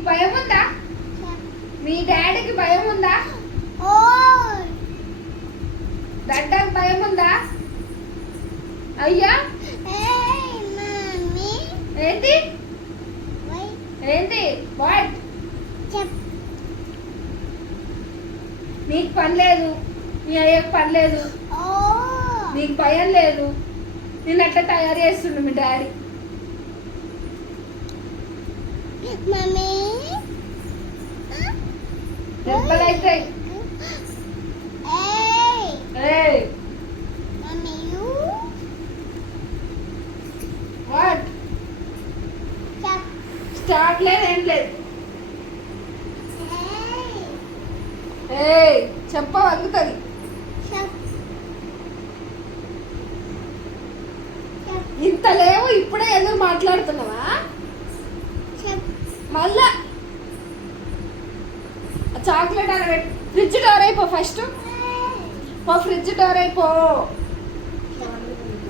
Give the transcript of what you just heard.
నీకు భయం ఉందా? మీ డాడీకి భయం ఉందా? దడ్డకు భయం ఉందా? అయ్యా ఏంటి ఏంటి వాట్? నీకు పని లేదు, నీ అయ్యకు పని లేదు, నీకు భయం లేదు. నేను అట్లా తయారు చేస్తుండు మీ డాడీ. దెబ్బలైతే వాట్? స్టార్ట్ లేదు, ఏం లేదు. చెప్ప వంగుతుంది. ఇంత లేవు, ఇప్పుడే ఎందుకు మాట్లాడుతున్నావా? మళ్ళా చాక్లెట్ అని ఫ్రిడ్జ్ డోర్ అయిపో ఫస్ట్. ఫ్రిడ్జ్ డోర్ అయిపో.